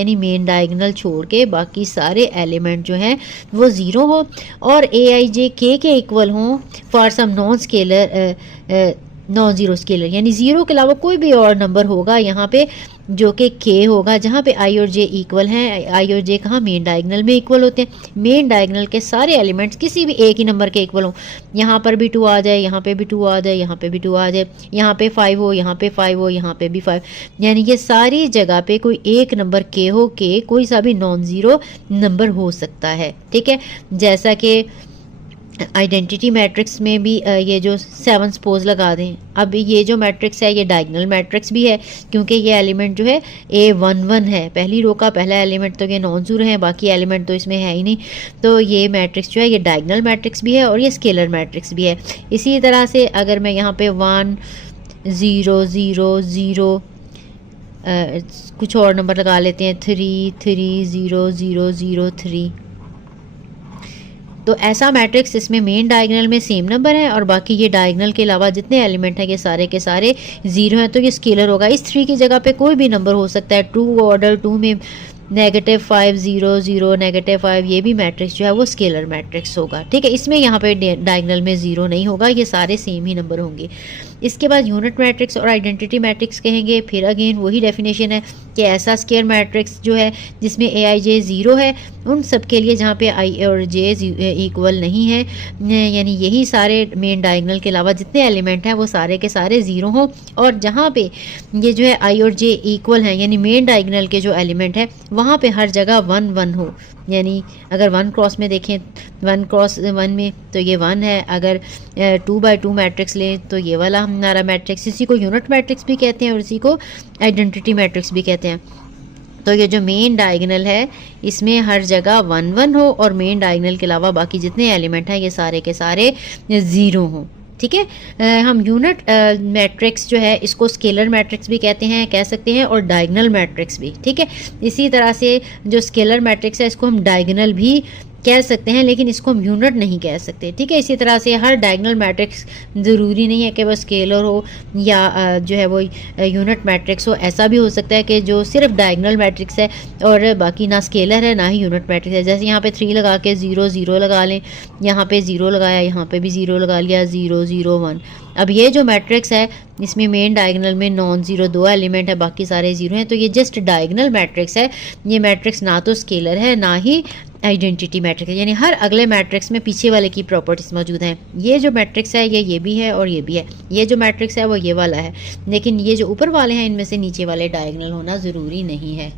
यानी main diagonal छोड़ के बाकी सारे एलिमेंट जो हैं वो ज़ीरो हो और AIJ के इक्वल हों for some non zero scalar, यानी ज़ीरो के अलावा कोई भी और नंबर होगा यहाँ पे जो कि K होगा, जहाँ पे I और J इक्वल हैं। I और J कहाँ, मेन डायगोनल में इक्वल होते हैं। मेन डायगोनल के सारे एलिमेंट्स किसी भी एक ही नंबर के इक्वल हों, यहाँ पर भी 2 आ जाए, यहाँ पे भी 2 आ जाए, यहाँ पे भी 2 आ जाए, यहाँ पे 5 हो, यहाँ पे 5 हो, यहाँ पे भी 5, यानी ये सारी जगह पे कोई एक नंबर K हो के कोई सा भी नॉन ज़ीरो नंबर हो सकता है। ठीक है, जैसा कि आइडेंटिटी मैट्रिक्स में भी ये जो 7 सपोज लगा दें। अब ये जो मैट्रिक्स है ये डायगोनल मैट्रिक्स भी है क्योंकि ये एलिमेंट जो है A11 है, पहली रो का पहला एलिमेंट, तो ये नॉन ज़ीरो है, बाकी एलिमेंट तो इसमें है ही नहीं। तो ये मैट्रिक्स जो है ये डायगोनल मैट्रिक्स भी है और ये स्केलर मैट्रिक्स भी है। इसी तरह से अगर मैं यहाँ पे 1 0 0 0 कुछ और नंबर लगा लेते हैं, 3 3 0 0 0 3, तो ऐसा मैट्रिक्स इसमें मेन डायगोनल में सेम नंबर है और बाकी ये डायगोनल के अलावा जितने एलिमेंट हैं ये सारे के सारे ज़ीरो हैं, तो ये स्केलर होगा। इस 3 की जगह पे कोई भी नंबर हो सकता है। 2 ऑर्डर 2 में -5 0 0 -5, ये भी मैट्रिक्स जो है वो स्केलर मैट्रिक्स होगा। ठीक है, इसमें यहाँ पे डायगोनल में ज़ीरो नहीं होगा, ये सारे सेम ही नंबर होंगे। इसके बाद यूनिट मैट्रिक्स और आइडेंटिटी मैट्रिक्स कहेंगे। फिर अगेन वही डेफिनेशन है कि ऐसा स्केयर मैट्रिक्स जो है जिसमें AIJ ज़ीरो है, उन सब के लिए जहाँ पे I और J इक्वल नहीं है, यानी यही सारे मेन डायगोनल के अलावा जितने एलिमेंट हैं वो सारे के सारे ज़ीरो हों, और जहाँ पे ये जो है I और J इक्वल हैं, यानी मेन डायगोनल के जो एलिमेंट है वहाँ पे हर जगह 1 1 हो। यानी अगर 1 क्रॉस में देखें, 1 क्रॉस 1 में तो ये 1 है। अगर 2 बाय 2 मैट्रिक्स लें तो ये वाला हमारा मैट्रिक्स, इसी को यूनिट मैट्रिक्स भी कहते हैं और इसी को आइडेंटिटी मैट्रिक्स भी कहते हैं। तो ये जो मेन डायगोनल है इसमें हर जगह 1 1 हो और मेन डायगोनल के अलावा बाकी जितने एलिमेंट हैं ये सारे के सारे ज़ीरो हों। ठीक है, हम यूनिट मैट्रिक्स जो है इसको स्केलर मैट्रिक्स भी कहते हैं, कह सकते हैं, और डायगोनल मैट्रिक्स भी। ठीक है, इसी तरह से जो स्केलर मैट्रिक्स है इसको हम डायगोनल भी कह सकते हैं, लेकिन इसको हम यूनिट नहीं कह सकते। ठीक है, इसी तरह से हर डायगोनल मैट्रिक्स ज़रूरी नहीं है कि वह स्केलर हो या जो है वो यूनिट मैट्रिक्स हो। ऐसा भी हो सकता है कि जो सिर्फ डायगोनल मैट्रिक्स है और बाकी ना स्केलर है ना ही यूनिट मैट्रिक्स है। जैसे यहाँ पे 3 लगा के 0 0 लगा लें, यहाँ पे 0 लगाया, यहाँ पे भी 0 लगा लिया, 0 0 1। अब ये जो मैट्रिक्स है इसमें मेन डायगोनल में नॉन ज़ीरो 2 एलिमेंट है, बाकी सारे ज़ीरो हैं, तो ये जस्ट डायगोनल मैट्रिक्स है। ये मैट्रिक्स ना तो स्केलर है ना ही आइडेंटिटी मैट्रिक्स है, यानी हर अगले मैट्रिक्स में पीछे वाले की प्रॉपर्टीज मौजूद हैं। ये जो मैट्रिक्स है ये भी है और ये भी है। ये जो मैट्रिक्स है वो ये वाला है, लेकिन ये जो ऊपर वाले हैं इनमें से नीचे वाले डायगोनल होना ज़रूरी नहीं है।